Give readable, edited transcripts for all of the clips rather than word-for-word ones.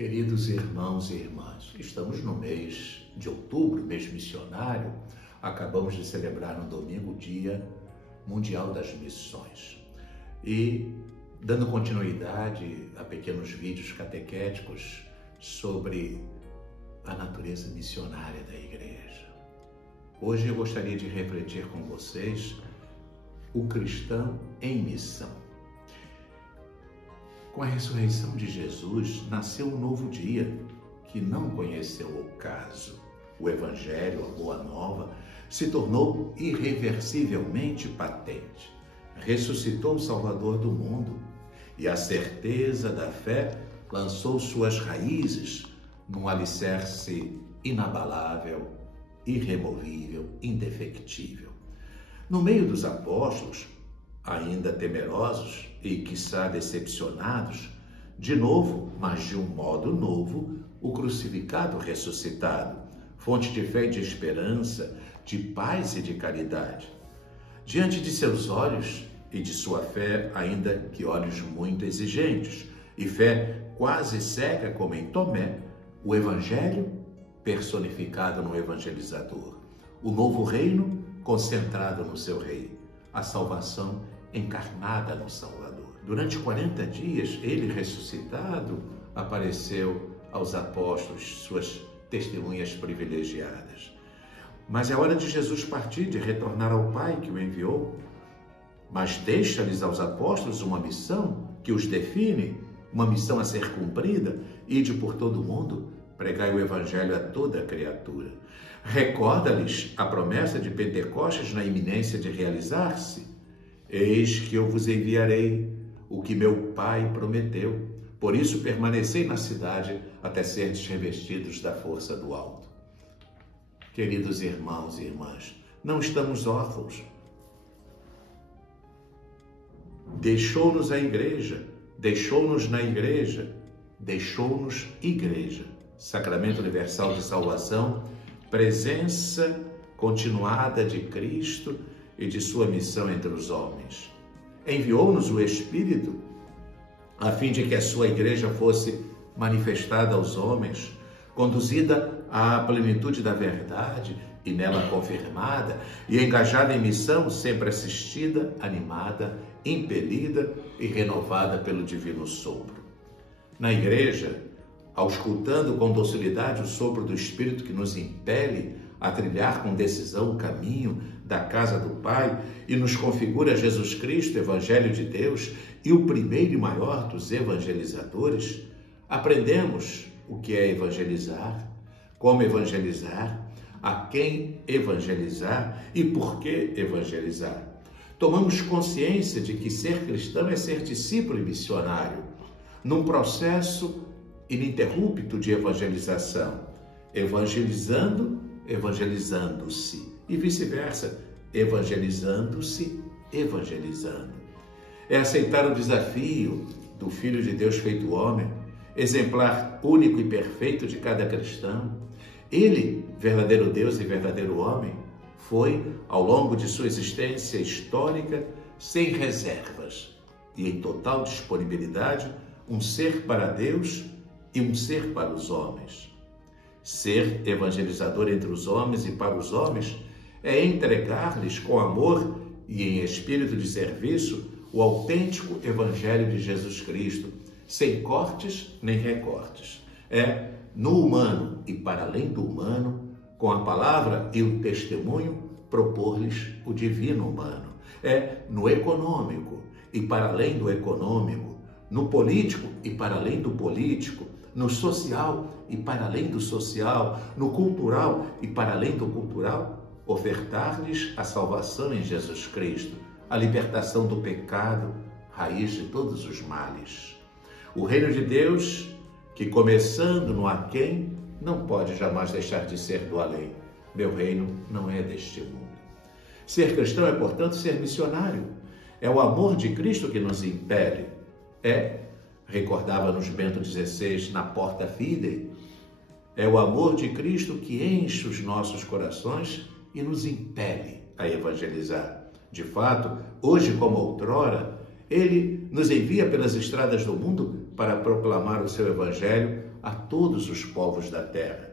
Queridos irmãos e irmãs, estamos no mês de outubro, mês missionário. Acabamos de celebrar no domingo o Dia Mundial das Missões. E dando continuidade a pequenos vídeos catequéticos sobre a natureza missionária da Igreja. Hoje eu gostaria de refletir com vocês o cristão em missão. Com a ressurreição de Jesus, nasceu um novo dia que não conheceu o caso. O Evangelho, a Boa Nova, se tornou irreversivelmente patente. Ressuscitou o Salvador do mundo e a certeza da fé lançou suas raízes num alicerce inabalável, irremovível, indefectível. No meio dos apóstolos, ainda temerosos e, quiçá, decepcionados, de novo, mas de um modo novo, o crucificado ressuscitado, fonte de fé e de esperança, de paz e de caridade. Diante de seus olhos e de sua fé, ainda que olhos muito exigentes, e fé quase cega como em Tomé, o Evangelho personificado no evangelizador, o novo reino concentrado no seu rei, a salvação encarnada no Salvador. Durante 40 dias, ele ressuscitado apareceu aos apóstolos, suas testemunhas privilegiadas. Mas é hora de Jesus partir, de retornar ao Pai que o enviou. Mas deixa-lhes aos apóstolos uma missão que os define, uma missão a ser cumprida: ide por todo o mundo, pregai o Evangelho a toda criatura. Recorda-lhes a promessa de Pentecostes na iminência de realizar-se. Eis que eu vos enviarei o que meu Pai prometeu. Por isso permanecei na cidade até serdes revestidos da força do alto. Queridos irmãos e irmãs, não estamos órfãos. Deixou-nos a igreja, deixou-nos na igreja, deixou-nos igreja. Sacramento universal de salvação, presença continuada de Cristo e de sua missão entre os homens. Enviou-nos o Espírito a fim de que a sua igreja fosse manifestada aos homens, conduzida à plenitude da verdade e nela confirmada e engajada em missão, sempre assistida, animada, impelida e renovada pelo divino sopro. Na igreja, auscultando com docilidade o sopro do Espírito que nos impele a trilhar com decisão o caminho da casa do Pai e nos configura Jesus Cristo, Evangelho de Deus, e o primeiro e maior dos evangelizadores, aprendemos o que é evangelizar, como evangelizar, a quem evangelizar e por que evangelizar. Tomamos consciência de que ser cristão é ser discípulo e missionário, num processo ininterrupto de evangelização, evangelizando-se, e vice-versa, evangelizando-se, evangelizando. É aceitar o desafio do Filho de Deus feito homem, exemplar único e perfeito de cada cristão. Ele, verdadeiro Deus e verdadeiro homem, foi, ao longo de sua existência histórica, sem reservas e em total disponibilidade, um ser para Deus e um ser para os homens. Ser evangelizador entre os homens e para os homens é entregar-lhes com amor e em espírito de serviço o autêntico Evangelho de Jesus Cristo, sem cortes nem recortes. É no humano e para além do humano, com a palavra e o testemunho, propor-lhes o divino humano. É no econômico e para além do econômico, no político e para além do político, no social e para além do social, no cultural e para além do cultural, ofertar-lhes a salvação em Jesus Cristo, a libertação do pecado, raiz de todos os males. O reino de Deus, que começando no aquém, não pode jamais deixar de ser do além. Meu reino não é deste mundo. Ser cristão é, portanto, ser missionário. É o amor de Cristo que nos impele. Recordava-nos Bento XVI na Porta Fidei, é o amor de Cristo que enche os nossos corações e nos impele a evangelizar. De fato, hoje como outrora, Ele nos envia pelas estradas do mundo para proclamar o seu Evangelho a todos os povos da terra.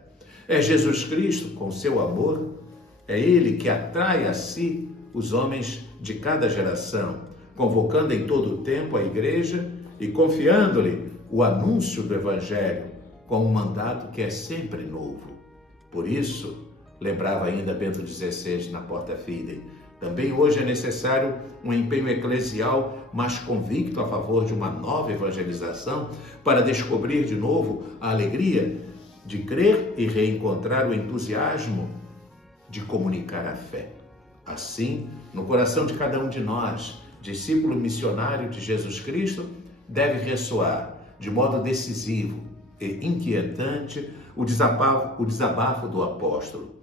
É Jesus Cristo, com seu amor, é Ele que atrai a si os homens de cada geração, convocando em todo o tempo a igreja e confiando-lhe o anúncio do Evangelho com um mandato que é sempre novo. Por isso, lembrava ainda Bento XVI na Porta Fidei, também hoje é necessário um empenho eclesial mais convicto a favor de uma nova evangelização para descobrir de novo a alegria de crer e reencontrar o entusiasmo de comunicar a fé. Assim, no coração de cada um de nós, discípulo missionário de Jesus Cristo, deve ressoar de modo decisivo e inquietante o desabafo do apóstolo.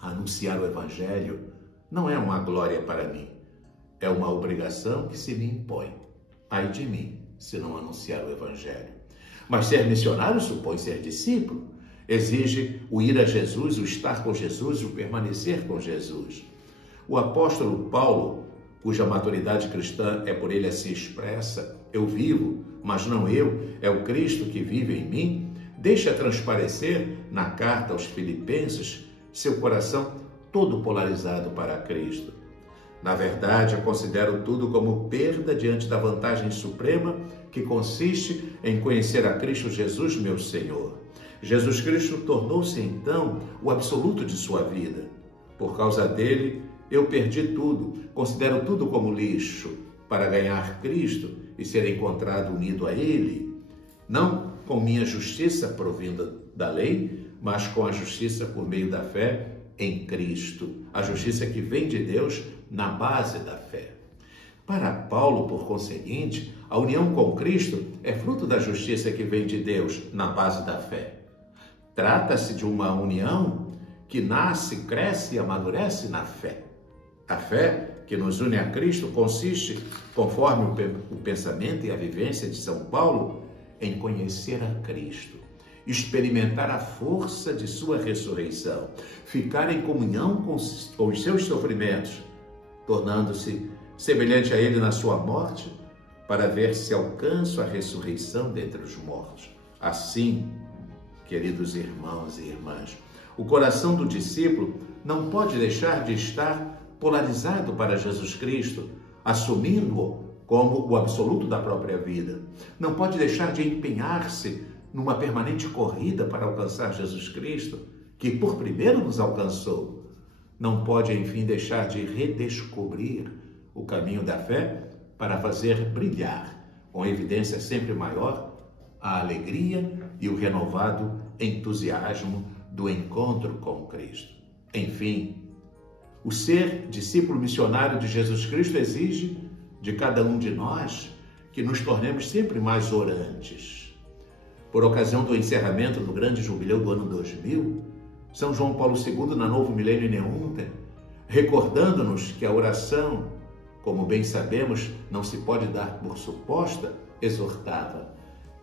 Anunciar o Evangelho não é uma glória para mim, é uma obrigação que se me impõe. Ai de mim, se não anunciar o Evangelho. Mas ser missionário supõe ser discípulo, exige o ir a Jesus, o estar com Jesus, o permanecer com Jesus. O apóstolo Paulo, cuja maturidade cristã é por ele assim expressa, eu vivo, mas não eu, é o Cristo que vive em mim, deixa transparecer na carta aos Filipenses seu coração todo polarizado para Cristo. Na verdade, eu considero tudo como perda diante da vantagem suprema que consiste em conhecer a Cristo Jesus, meu Senhor. Jesus Cristo tornou-se, então, o absoluto de sua vida. Por causa dele, eu perdi tudo, considero tudo como lixo, para ganhar Cristo e ser encontrado unido a Ele, não com minha justiça provinda da lei, mas com a justiça por meio da fé em Cristo, a justiça que vem de Deus na base da fé. Para Paulo, por conseguinte, a união com Cristo é fruto da justiça que vem de Deus na base da fé. Trata-se de uma união que nasce, cresce e amadurece na fé. A fé que nos une a Cristo consiste, conforme o pensamento e a vivência de São Paulo, em conhecer a Cristo, experimentar a força de sua ressurreição, ficar em comunhão com os seus sofrimentos, tornando-se semelhante a ele na sua morte, para ver se alcanço a ressurreição dentre os mortos. Assim, queridos irmãos e irmãs, o coração do discípulo não pode deixar de estar polarizado para Jesus Cristo, assumindo-o como o absoluto da própria vida. Não pode deixar de empenhar-se numa permanente corrida para alcançar Jesus Cristo, que por primeiro nos alcançou. Não pode, enfim, deixar de redescobrir o caminho da fé para fazer brilhar, com evidência sempre maior, a alegria e o renovado entusiasmo do encontro com Cristo. Enfim, o ser discípulo missionário de Jesus Cristo exige de cada um de nós que nos tornemos sempre mais orantes. Por ocasião do encerramento do grande jubileu do ano 2000, São João Paulo II, na Novo Milênio Neunte, recordando-nos que a oração, como bem sabemos, não se pode dar por suposta, exortava: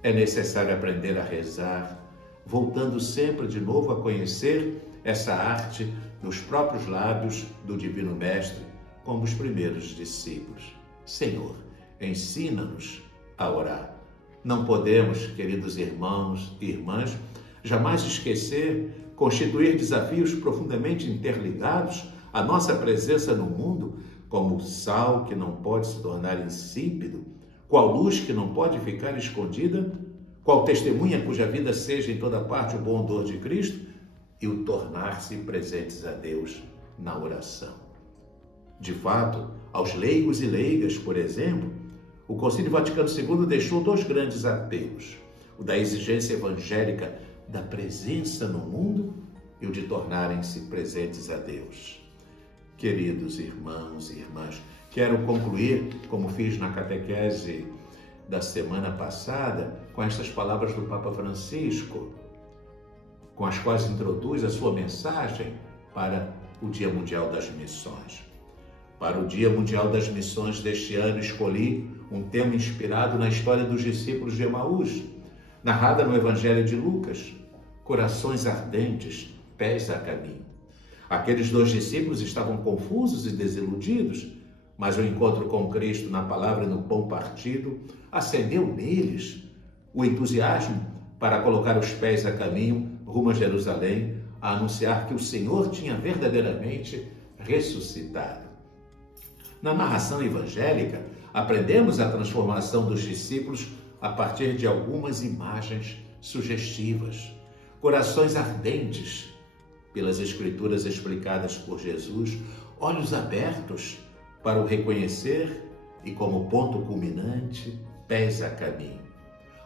é necessário aprender a rezar, voltando sempre de novo a conhecer essa arte nos próprios lábios do Divino Mestre, como os primeiros discípulos. Senhor, ensina-nos a orar. Não podemos, queridos irmãos e irmãs, jamais esquecer, constituir desafios profundamente interligados à nossa presença no mundo, como o sal que não pode se tornar insípido, qual luz que não pode ficar escondida, qual testemunha cuja vida seja em toda parte o bom odor de Cristo, e o tornar-se presentes a Deus na oração. De fato, aos leigos e leigas, por exemplo, o Concílio Vaticano II deixou dois grandes apelos: o da exigência evangélica da presença no mundo e o de tornarem-se presentes a Deus. Queridos irmãos e irmãs, quero concluir, como fiz na catequese da semana passada, com estas palavras do Papa Francisco, com as quais introduz a sua mensagem para o Dia Mundial das Missões. Para o Dia Mundial das Missões deste ano, escolhi um tema inspirado na história dos discípulos de Emaús, narrada no Evangelho de Lucas: corações ardentes, pés a caminho. Aqueles dois discípulos estavam confusos e desiludidos, mas o encontro com Cristo na palavra e no pão partido acendeu neles o entusiasmo para colocar os pés a caminho rumo a Jerusalém, a anunciar que o Senhor tinha verdadeiramente ressuscitado. Na narração evangélica, aprendemos a transformação dos discípulos a partir de algumas imagens sugestivas, corações ardentes pelas Escrituras explicadas por Jesus, olhos abertos para o reconhecer e, como ponto culminante, pés a caminho.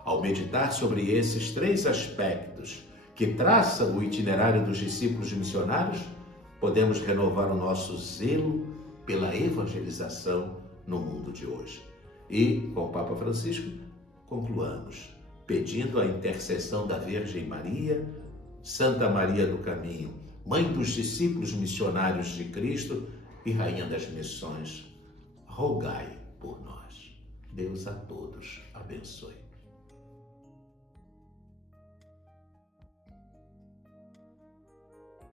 Ao meditar sobre esses três aspectos que traçam o itinerário dos discípulos missionários, podemos renovar o nosso zelo pela evangelização no mundo de hoje. E, com o Papa Francisco, concluamos pedindo a intercessão da Virgem Maria, Santa Maria do Caminho, Mãe dos discípulos missionários de Cristo e Rainha das Missões, rogai por nós. Deus a todos abençoe.